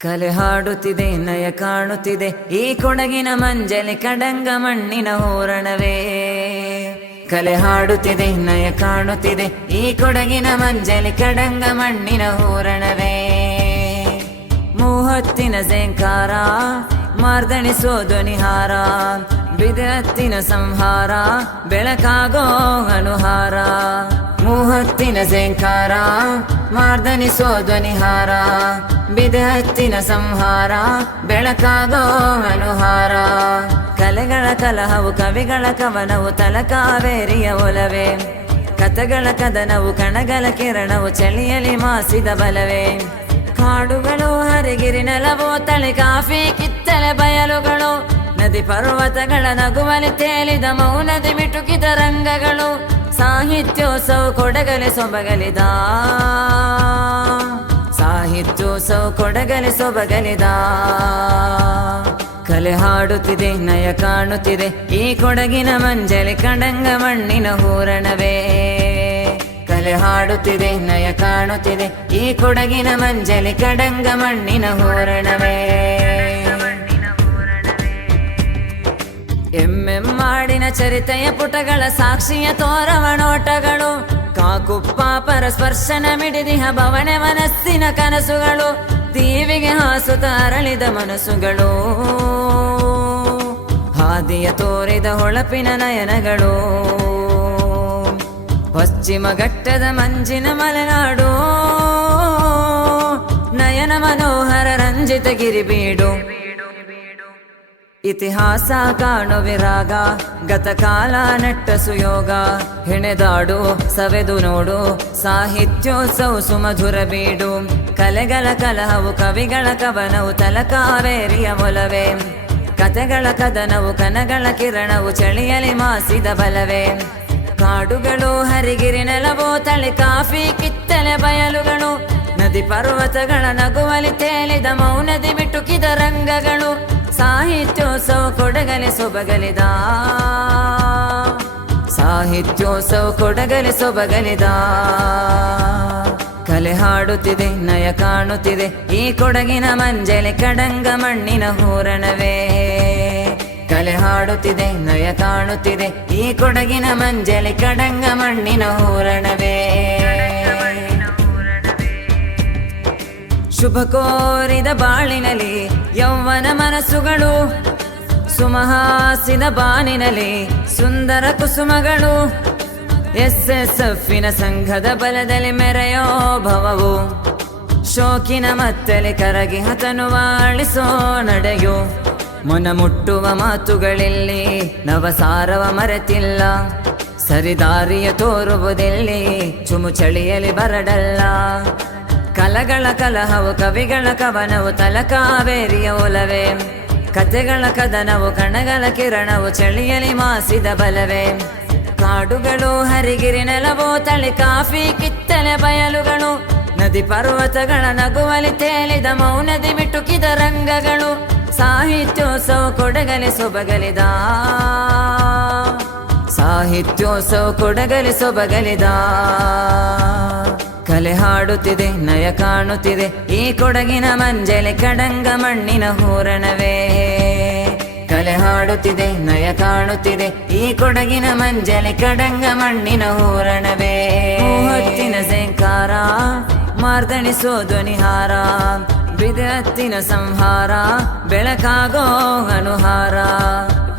ಕಲೆ ಹಾಡುತ್ತಿದೆ ನಯ ಕಾಣುತ್ತಿದೆ ಈ ಕೊಡಗಿನ ಮಂಜಲಿ ಕಡಂಗ ಮಣ್ಣಿನ ಹೂರಣವೇ. ಕಲೆ ಹಾಡುತ್ತಿದೆ ನಯ ಕಾಣುತ್ತಿದೆ ಈ ಕೊಡಗಿನ ಮಂಜಲಿ ಕಡಂಗ ಮಣ್ಣಿನ ಹೂರಣವೇ. ಮೂಹತ್ತಿನ ಝೇಂಕಾರ ಮಾರ್ದಣಿಸೋ ಧ್ವನಿಹಾರ, ಬಿದತ್ತಿನ ಸಂಹಾರ ಬೆಳಕಾಗೋ ಅನುಹಾರ. ಮೂಹತ್ತಿನ ಝೇಂಕಾರ ಮಾರ್ದನಿಸೋ ಧ್ವನಿಹಾರ, ಬಿದತ್ತಿನ ಸಂಹಾರ ಬೆಳಕಾಗೋ ಅನುಹಾರ. ಕಲೆಗಳ ಕಲಹವು ಕವಿಗಳ ಕವನವು ತಲಕಾವೇರಿಯ ಒಲವೇ. ಕಥಗಳ ಕದನವು ಕಣಗಳ ಕಿರಣವು ಚಳಿಯಲಿ ಮಾಸಿದ ಬಲವೇ. ಕಾಡುಗಳು ಹರಿಗಿರಿ ನೆಲವೋ ತಳಿ ಕಾಫಿ ಕಿತ್ತಲೆ ಬಯಲುಗಳು, ನದಿ ಪರ್ವತಗಳ ನಗುವಲಿ ತೇಲಿದ ಮೌನದಿ ಮಿಟುಕಿದ ರಂಗಗಳು. ಸಾಹಿತ್ಯೋತ್ಸವ ಕೊಡಗಲೆ ಸೊಬಗಲಿದ, ಸಾಹಿತ್ಯೋತ್ಸವ ಕೊಡಗಲೆ ಸೊಬಗಲಿದ. ಕಲೆ ಹಾಡುತ್ತಿದೆ ನಯ ಕಾಣುತ್ತಿದೆ ಈ ಕೊಡಗಿನ ಮಂಜಲಿ ಕಡಂಗ ಮಣ್ಣಿನ ಹೂರಣವೇ. ಕಲೆ ಹಾಡುತ್ತಿದೆ ನಯ ಕಾಣುತ್ತಿದೆ ಈ ಕೊಡಗಿನ ಮಂಜಲಿ ಕಡಂಗ ಮಣ್ಣಿನ ಹೂರಣವೇ. ಎಮ್ಮೆಮ್ಮಾಡಿನ ಚರಿತೆಯ ಪುಟಗಳ ಸಾಕ್ಷಿಯ ತೋರವ ನೋಟಗಳು, ಕಾಕುಪ್ಪ ಪರಸ್ಪರ್ಶನ ಮಿಡಿದಿಹ ಭವನೆ ಮನಸ್ಸಿನ ಕನಸುಗಳು. ತೀವಿಗೆ ಹಾಸುತ್ತ ಅರಳಿದ ಮನಸ್ಸುಗಳು, ಹಾದಿಯ ತೋರಿದ ಹೊಳಪಿನ ನಯನಗಳು. ಪಶ್ಚಿಮ ಘಟ್ಟದ ಮಂಜಿನ ಮಲೆನಾಡು, ನಯನ ಮನೋಹರ ರಂಜಿತ ಗಿರಿಬೀಡು. ಇತಿಹಾಸ ಕಾಣು ವಿರಾಗ, ಗತಕಾಲ ನೆಟ್ಟ ಸುಯೋಗ. ಹೆಣೆದಾಡು ಸವೆದು ನೋಡು ಸಾಹಿತ್ಯೋತ್ಸವ ಸುಮಧುರ ಬೀಡು. ಕಲೆಗಳ ಕಲಹವು ಕವಿಗಳ ಕವನವು ತಲಕಾವೇರಿಯ ಒಲವೇ. ಕಥೆಗಳ ಕದನವು ಕನಗಳ ಕಿರಣವು ಚಳಿಯಲಿ ಮಾಸಿದ ಬಲವೇ. ಕಾಡುಗಳು ಹರಿಗಿರಿ ನೆಲವೋ ತಳಿ ಕಾಫಿ ಕಿತ್ತಲೆ ಬಯಲುಗಳು, ನದಿ ಪರ್ವತಗಳ ನಗುವಲಿ ತೇಲಿದ ಮೌನದಿ ಮಿಟುಕಿದ ರಂಗಗಳು. ಸಾಹಿತ್ಯೋತ್ಸವ ಕೊಡಗಲೆ ಸೊಬಗಲಿದ, ಸಾಹಿತ್ಯೋತ್ಸವ ಕೊಡಗಲೆ ಸೊಬಗಲಿದ. ಕಲೆ ಹಾಡುತ್ತಿದೆ ನಯ ಕಾಣುತ್ತಿದೆ ಈ ಕೊಡಗಿನ ಮಂಜಲಿ ಕಡಂಗ ಮಣ್ಣಿನ ಹೂರಣವೇ. ಕಲೆ ಹಾಡುತ್ತಿದೆ ನಯ ಕಾಣುತ್ತಿದೆ ಈ ಕೊಡಗಿನ ಮಂಜಲಿ ಕಡಂಗ ಮಣ್ಣಿನ ಹೂರಣವೇ. ಶುಭ ಕೋರಿದ ಬಾಳಿನಲಿ ಯೌವನ ಮನಸ್ಸುಗಳು, ಸುಮಹಾಸಿದ ಬಾನಿನಲಿ ಸುಂದರ ಕುಸುಮಗಳು. SSFನ ಸಂಘದ ಬಲದಲ್ಲಿ ಮೆರೆಯೋ ಭವವು, ಶೋಕಿನ ಮತ್ತಲೆ ಕರಗಿ ಹತನುವ ಅಳಿಸೋ ನಡೆಯು. ಮೊನ ಮುಟ್ಟುವ ಮಾತುಗಳಲ್ಲಿ ನವಸಾರವ ಮರೆತಿಲ್ಲ, ಸರಿದಾರಿಯ ತೋರುವುದೆಲ್ಲಿ ಚುಮು ಚಳಿಯಲಿ ಬರಡಲ್ಲ. ಕಲಗಳ ಕಲಹವು ಕವಿಗಳ ಕವನವು ತಲಕಾವೇರಿಯ ಒಲವೇ. ಕಥೆಗಳ ಕದನವು ಕಣಗಳ ಕಿರಣವು ಚಳಿಯಲಿ ಮಾಸಿದ ಬಲವೇ. ಕಾಡುಗಳು ಹರಿಗಿರಿ ನೆಲವೋ ತಳಿ ಕಾಫಿ ಕಿತ್ತಲೆ ಬಯಲುಗಳು, ನದಿ ಪರ್ವತಗಳ ನಗುವಲಿ ತೇಲಿದ ಮೌನದಿ ಮಿಟುಕಿದ ರಂಗಗಳು. ಸಾಹಿತ್ಯೋತ್ಸವ ಕೊಡಗಲೆ ಸೊಬಗಲಿದ, ಸಾಹಿತ್ಯೋತ್ಸವ ಕೊಡಗಲೆ ಸೊಬಗಲಿದ. ಕಲೆ ಹಾಡುತ್ತಿದೆ ನಯ ಕಾಣುತ್ತಿದೆ ಈ ಕೊಡಗಿನ ಮಂಜಲಿ ಕಡಂಗ ಮಣ್ಣಿನ ಹೂರಣವೇ. ಕಲೆ ಹಾಡುತ್ತಿದೆ ನಯ ಕಾಣುತ್ತಿದೆ ಈ ಕೊಡಗಿನ ಮಂಜಲಿ ಕಡಂಗ ಮಣ್ಣಿನ ಹೂರಣವೇ. ಮೂಹತ್ತಿನ ಝೇಂಕಾರ ಮಾರ್ದಣಿಸೋ ಧ್ವನಿಹಾರ, ಬಿದತ್ತಿನ ಸಂಹಾರ ಬೆಳಕಾಗೋ ಅನುಹಾರ.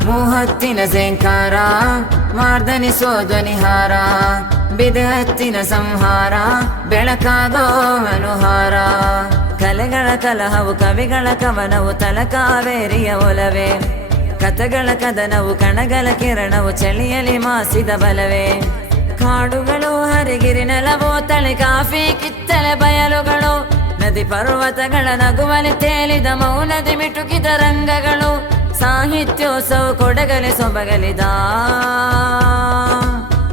ಮೂಹತ್ತಿನ ಝೇಂಕಾರ ಮಾರ್ದನಿಸೋ ಧ್ವನಿಹಾರ, ಬಿದತ್ತಿನ ಸಂಹಾರ ಬೆಳಕಾಗೋ ಅನುಹಾರ. ಕಲೆಗಳ ಕಲಹವು ಕವಿಗಳ ಕವನವು ತಲಕಾವೇರಿಯ ಒಲವೇ. ಕಥೆಗಳ ಕದನವು ಕಣಗಳ ಕಿರಣವು ಚಳಿಯಲಿ ಮಾಸಿದ ಬಲವೇ. ಕಾಡುಗಳು ಹರಿಗಿರಿ ನೆಲವೋ ತಳಿ ಕಾಫಿ ಕಿತ್ತಲೆ ಬಯಲುಗಳು, ನದಿ ಪರ್ವತಗಳ ನಗುವಲಿ ತೇಲಿದ ಮೌನದಿ ಮಿಟುಕಿದ ರಂಗಗಳು. ಸಾಹಿತ್ಯೋತ್ಸವ ಕೊಡಗಲೆ ಸೊಬಗಲಿದ,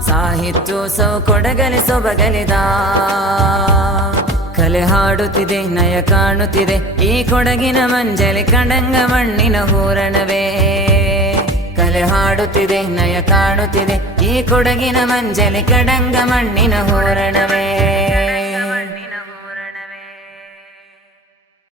ಸಾಹಿತ್ಯೋತ್ಸವ ಕೊಡಗಲೆ ಸೊಬಗಲಿದ. ಕಲೆ ಹಾಡುತ್ತಿದೆ ನಯ ಕಾಣುತ್ತಿದೆ ಈ ಕೊಡಗಿನ ಮಂಜಲಿ ಕಡಂಗ ಮಣ್ಣಿನ ಹೂರಣವೇ. ಕಲೆ ಹಾಡುತ್ತಿದೆ ನಯ ಕಾಣುತ್ತಿದೆ ಈ ಕೊಡಗಿನ ಮಂಜಲಿ ಕಡಂಗ ಮಣ್ಣಿನ ಹೂರಣವೇ.